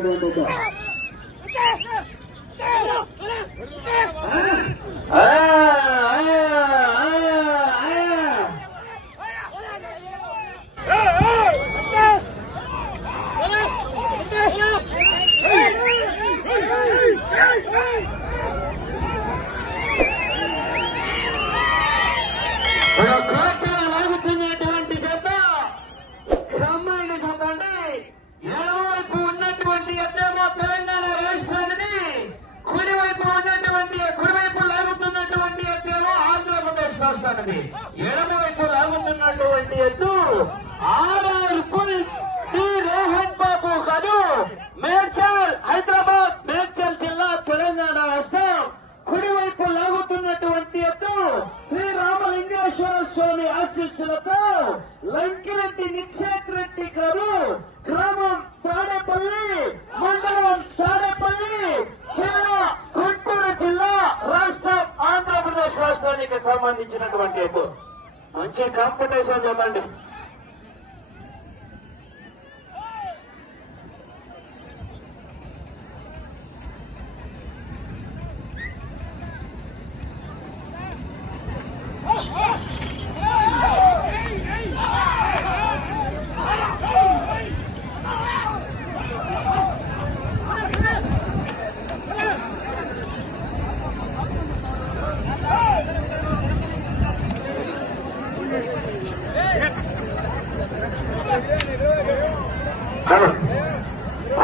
సంబంధించినటువంటి లాగుతున్నటువంటి జత కమ్మాయిని చెప్పండి. ఎడమవైపు ఉన్నటువంటి ఎద్దేమో తెలంగాణ రాష్ట్రాన్ని, కుడివైపు లాగుతున్నటువంటి ఎద్దేమో ఆంధ్రప్రదేశ్ రాష్ట్రాన్ని. ఎడమవైపు లాగుతున్నటువంటి ఎద్దు ఆర్ఆర్ పుల్స్ టి రోహన్ బాబు గారు, మేడ్చల్ హైదరాబాద్, మేడ్చల్ జిల్లా, తెలంగాణ రాష్ట్రం. కుడివైపు లాగుతున్నటువంటి ఎద్దు శ్రీరామలింగేశ్వర స్వామి ఆశీస్సులతో లంకిరెడ్డి నిక్షేత్ రెడ్డి గారు, గ్రామం తాడేపల్లి, మండలం తాడేపల్లి, జిల్లా గుంటూరు జిల్లా, రాష్ట్రం ఆంధ్రప్రదేశ్ రాష్ట్రానికి సంబంధించినటువంటి ఎద్దు. మంచి కాంపిటీషన్ చెప్పండి.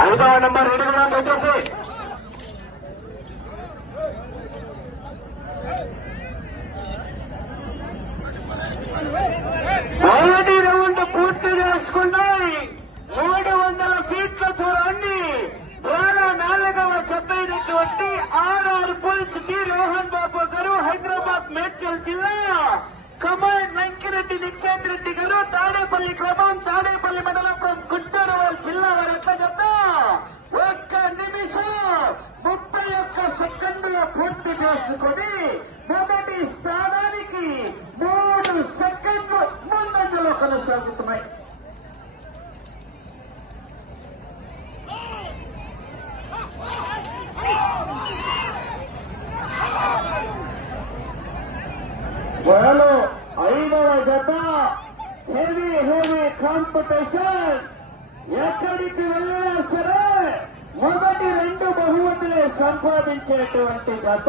ఐదవ నంబర్ 2 వచ్చేసి మొదటి రౌండ్ పూర్తి చేసుకున్నాయి. 300 ఫీట్ల దూరాన్ని ద్వారా 4వ చెత్తైనటువంటి ఆర్ఆర్ పుల్స్ టి రోహన్ బాబు గారు, హైదరాబాద్, మేడ్చల్ జిల్లా, కమాండ్ లంకిరెడ్డి నిక్షేత్ రెడ్డి గారు, తాడేపల్లి గ్రామం, తాడేపల్లి మండలం, గుంటూరు జిల్లా వారు. ఎట్లా చెప్తా 1 నిమిషం 31 సెకండ్లు పూర్తి చేసుకుని మొదటి స్థానానికి 3 సెకండ్లు ముందంజలో కొనసాగుతున్నాయి. వాళ్ళు 5వ జత. Heavy competition. ఎక్కడికి వెళ్ళినా సరే మొదటి 2 బహుమతులే సంపాదించేటువంటి జత.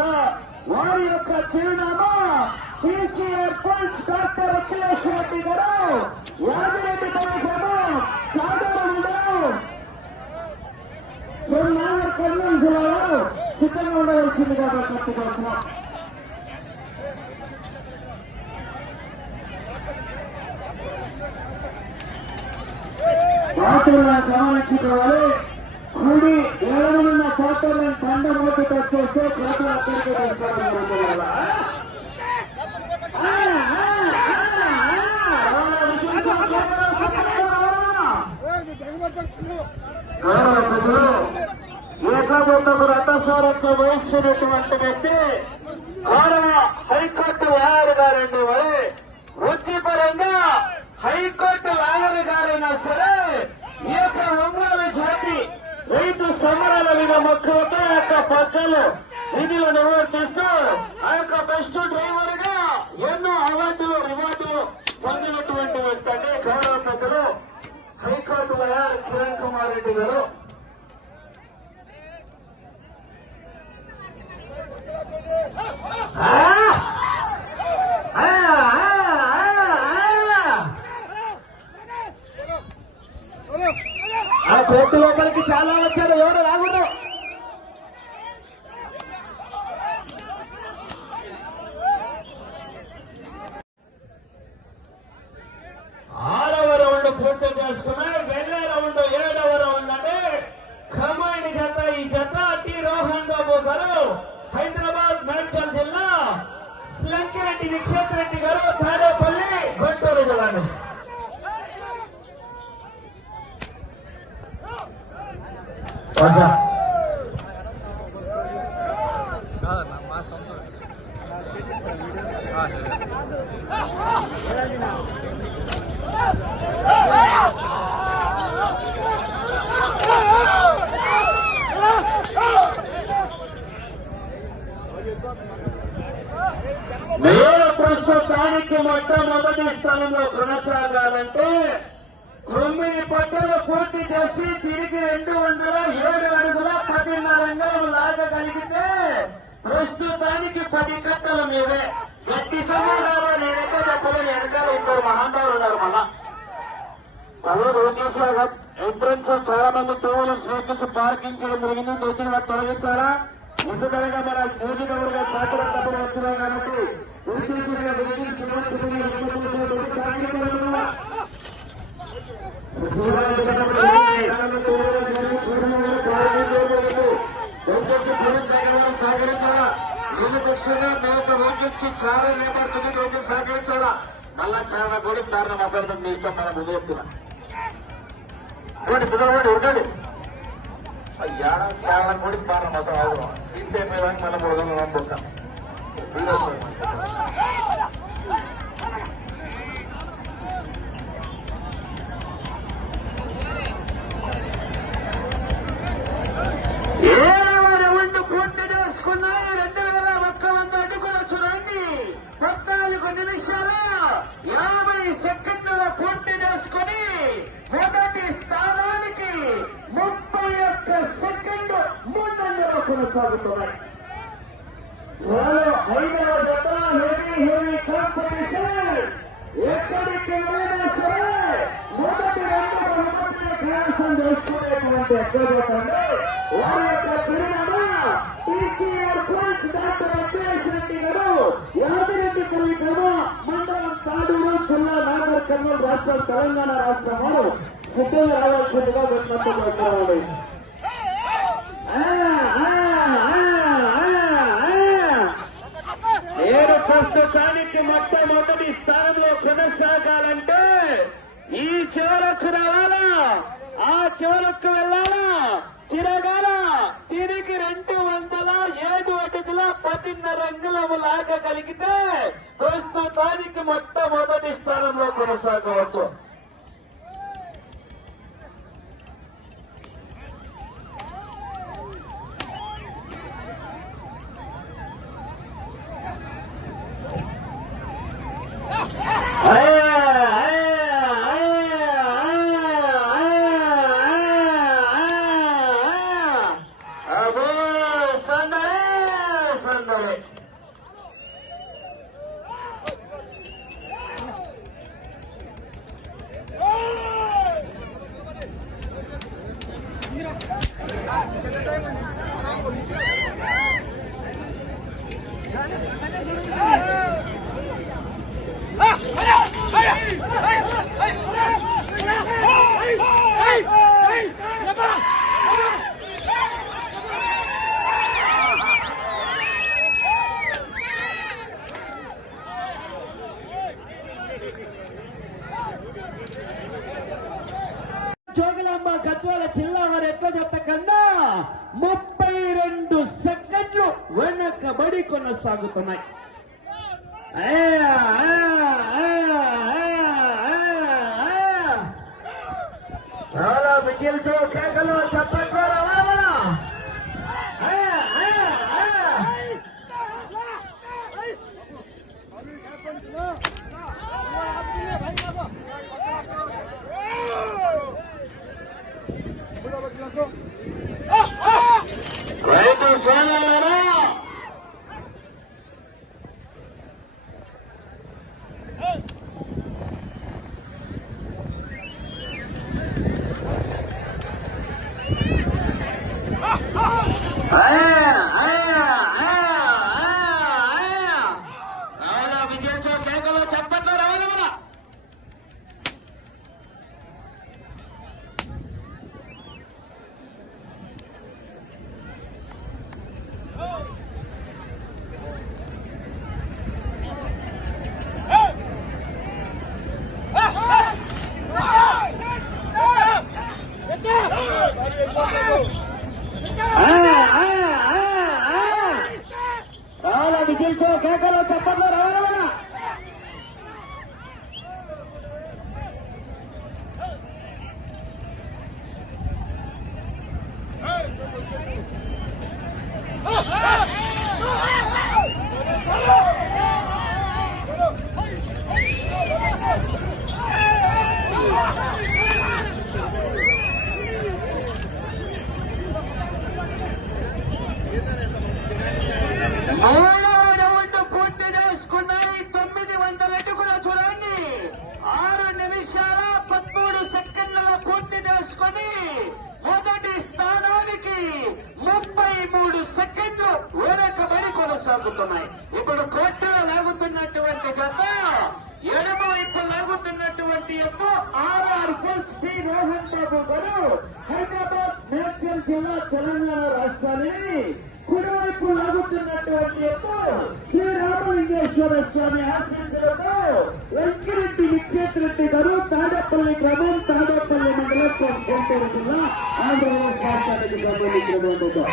వారి యొక్క చిరునామా TCR bulls doctor Akhilesh Reddy గారు, యాదిరెడ్డి గ్రామం, సాగర మండలం, నాగర్ కర్నూలు జిల్లాలో సిద్ధంగా ఉండవలసిందిగా పట్టుకోవాల్సిన పాత్రలను గమనించుకోవాలి. కుడి ఎడమనున్న పాత్రలను పండ మోటికి వచ్చేస్తే పాత్ర అక్కడికి తీసుకోవాలి. ఏకాబోతకు రథసారథ్య వహిస్తున్నటువంటి వ్యక్తి గౌరవ హైకోర్టు లాయర్ గారండి. మరి వృత్తిపరంగా హైకోర్టు లాయర్ గారైనా సరే ఈ యొక్క ఒంగోలు జాతి రైతు సమరాల మీద మక్కువతో ఆ యొక్క పక్కలు విధులు నిర్వర్తిస్తూ ఆ యొక్క బెస్ట్ డ్రైవర్ గా ఎన్నో అవార్డులు, రివార్డులు పొందినటువంటి వ్యక్తి అండి గౌరవ పెద్దలు హైకోర్టు లాయర్ కిరణ్ కుమార్ రెడ్డి గారు. ఆ కోర్టు లోపలికి చాలా వచ్చారు, ఎవరు రాకూడదు. ఆరవ రౌండ్ పూర్తి చేసుకున్నాయి. వెళ్ళే రౌండ్ 7వ రౌండ్ అంటే ఖమ్మాయి జత. ఈ జత టి రోహన్ బాబు గారు, హైదరాబాద్, మేడ్చల్ జిల్లా, లంకిరెడ్డి నిక్షేత్ రెడ్డి గారు, తాడేపల్లి, గుంటూరు జిల్లా. మా సొంత మొట్టమొదటి స్థానంలో కొనసాగాలంటే 9 పట్టలు పూర్తి చేసి తిరిగి 207 అడుగుల 10.5 అంగుళాలు లాగగలిగితే ప్రస్తుతానికి 10 కట్టలు మీవే. గట్టి సమయంలో నేనెక్క చెప్పలేని వెనకాల 2 మహాంబాలు ఉన్నారు. మళ్ళా ఎంట్రన్స్ చాలా మంది 2 వీలర్స్ వెహికల్స్ పార్కింగ్ చేయడం జరిగింది. వచ్చిన వారు తొలగించాలా? ఎందుకనగా మన మోదీగా సహకారం తప్పని వస్తున్నాయి కాబట్టి సహకరించాలా? నిరుపక్షంగా మేక వెహికల్స్ కి చాలా నేపడుతుంది. దయచేసి సహకరించాలా? మళ్ళా చాలా కూడా కారణం అసలు మీ ఇష్టం. మనం ముందు చెప్తున్నా పిల్లలు ఉండండి. అయ్యా చాలా కూడా కారణం అసలు తీస్తే మనం పంపుతాం. పూర్తి చేసుకున్నాయి. 2100 అడుగులు చూడండి. 14 నిమిషాలు 50 సెకండ్ల పూర్తి చేసుకుని మొదటి స్థానానికి 31 సెకండ్ ముందంజలో కొనసాగుతున్నాయి. 5వ జత హెవీ కాంపిటీషన్. ఎక్కడికి వెళ్ళినా సరే మొదటి 2 బహుమతులు కైవసం చేసుకునేటువంటి ఎక్కడంటే వారి యొక్క చిరునామా TCR plus doctor Akhilesh Reddy గారు, యాదిరెడ్డి కవికమ, మండలం తాడూరు, జిల్లా నాగర్ కర్నూలు, రాష్ట్రం తెలంగాణ రాష్ట్రం వారు సిద్ధంగా రావాల్సిందిగా విజ్ఞప్తి చేస్తున్నాడు. నేను ప్రస్తుతానికి మొట్టమొదటి స్థానంలో కొనసాగాలంటే ఈ చివరకు రావాలా, ఆ చివరకు వెళ్ళాలా, తిరగాల, తిరిగి 207 అడుగుల 10.5 అంగుళము లాగగలిగితే ప్రస్తుతానికి మొట్టమొదటి స్థానంలో కొనసాగవచ్చు. జోగులాంబ గద్వాల జిల్లా వారి ఎట్ల జత కన్నా 32 సెకండ్లు వెనకబడి కొనసాగుతున్నాయి. చాలా విజయంతో కేకలు చెప్పండి. రైతు సోదరులారా, విజయంతో కేకలు చెప్పండి. రావాల విజయంతో కేకలు చెప్పండి. రావాల కొనసాగుతున్నాయి. ఇప్పుడు కోర్టులో లాగుతున్నటువంటి జత ఎడమ వైపు లాగుతున్నటువంటి యొక్క ఆర్ఆర్ ఫుల్స్ శ్రీ రోహన్ బాబు గారు హైదరాబాద్ మేడ్చల్ జిల్లా తెలంగాణ రాష్ట్రాన్ని, కుడివైపు లాగుతున్నటువంటి యొక్క శ్రీ రామలింగేశ్వర స్వామి ఆశీస్సులతో వెంకరెడ్డి విక్షేత్ రెడ్డి గారు తాడేపల్లి గ్రామం, తాడేపల్లి మండలం, గుంటూరు జిల్లా, ఆంధ్రప్రదేశ్ రాష్ట్రానికి సంబంధించినటువంటి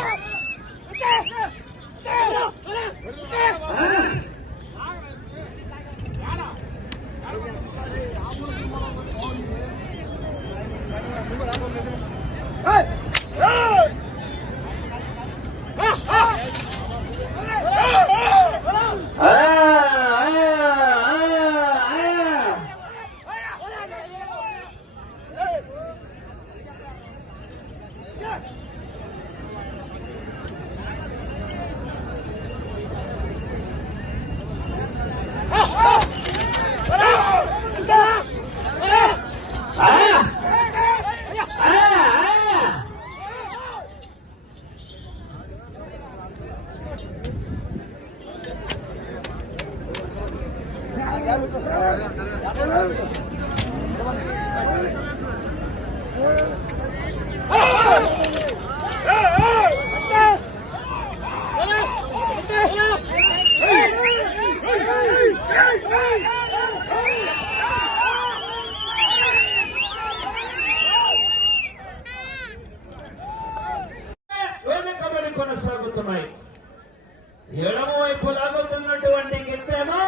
కొనసాగుతున్నాయి. ఎడమ వైపు లాగుతున్నటువంటి గిత్తేమో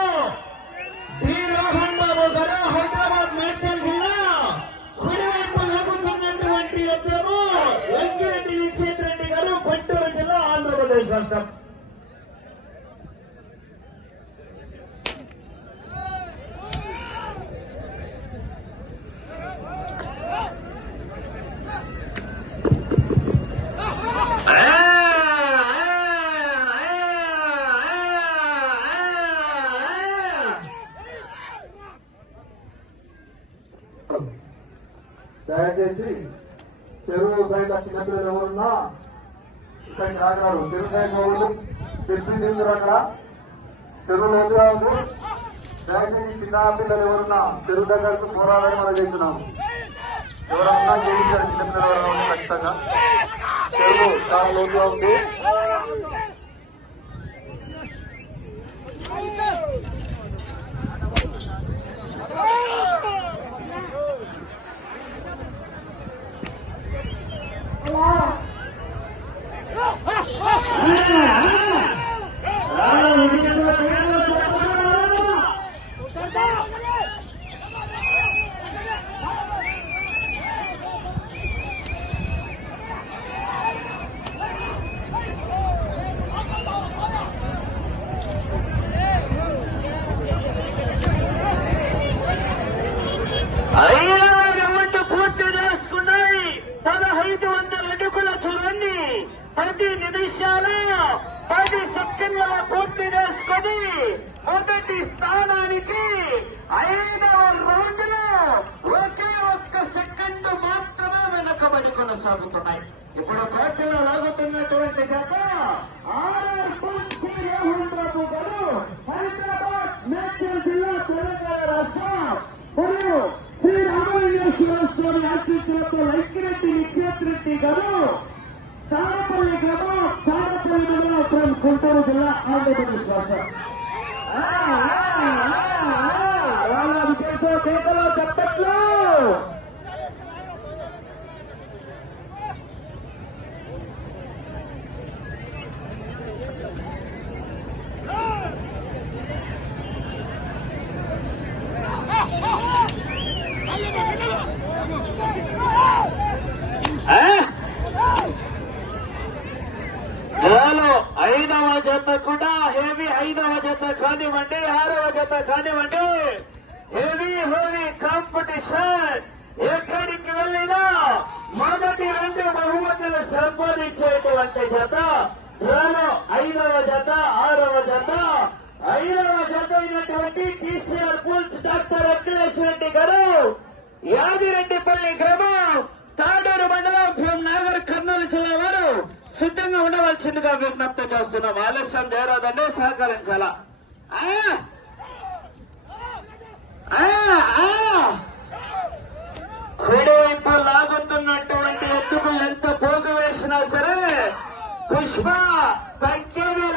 డి రోహన్ బాబు గారు హైదరాబాద్ మేడ్చల్ జిల్లా, కుడివైపు లాగుతున్నటువంటి ఎత్తేమో వెంకరెడ్డి విక్షేత్ రెడ్డి గారు గుంటూరు జిల్లా, ఆంధ్రప్రదేశ్ రాష్ట్రం. దయచేసి చెరువు సైడ్ చిన్నపిల్లలు ఎవరున్నా ఇక్కడికి రాగలరు. చెరువు సైడ్ వాళ్ళు తెప్పించారు. అక్కడ చెరువు లోతుగా ఉంది. దయచేసి చిన్న పిల్లలు ఎవరున్నా చెరువు దగ్గరకు పోరాడని మనం చేస్తున్నాము. ఎవరన్నా చేయించారు చిన్నపిల్లలు ఎవరైనా ఖచ్చితంగా. చెరువు చాలా లోతుగా ఉంది. పూర్తి చేసుకున్నాయి. 1500 అడుగుల చూడండి, 10 నిమిషాలు 10 సెకండ్ల పూర్తి చేసుకుని మొదటి స్థానానికి 5వ రౌండ్లో ఒకే ఒక్క సెకండ్ మాత్రమే వెనుకబడి కొనసాగుతున్నాయి. ఇప్పుడు కోర్టులో లాగుతున్నటువంటి జత ఆర్ఆర్ ఫుల్స్ శ్రీ రోహన్ బాబు గారు హైదరాబాద్ మేడ్చల్ జిల్లా, తెలంగాణ రాష్ట్రం, మరియు శ్రీ రామలింగేశ్వర స్వామి ఆశీస్సులతో వెంకరెడ్డి విక్షేత్ రెడ్డి గారు తాడపల్లి గ్రామం, తాడపల్లి మండలం, గుంటూరు జిల్లా, ఆంధ్రప్రదేశ్ రాష్ట్రం. వాళ్ళ విశేష కేకలో చెప్పట్లు. ఐదవ జత కూడా హెవీ, 5వ జత కానివ్వండి, 6వ జత కానివ్వండి, హెవీ కాంపిటీషన్. ఎక్కడికి వెళ్ళినా మొదటి 2 బహుమతులు సంపాదించేటువంటి జత 5వ జత, 6వ జత. 5వ జత అయినటువంటి TCR bulls doctor Akhilesh Reddy గారు, యాదిరెడ్డిపల్లి గ్రామం, తాడూరు మండలం, నాగర్ కర్నూలు జిల్లా వారు సిద్ధంగా ఉండవలసిందిగా విజ్ఞప్తి చేస్తున్నాం. ఆలస్యం చేయరాదండి, సహకరించాలా. కుడివైపు లాగుతున్నటువంటి ఎత్తుకు ఎంత పోగు వేసినా సరే పుష్ప తగ్గేది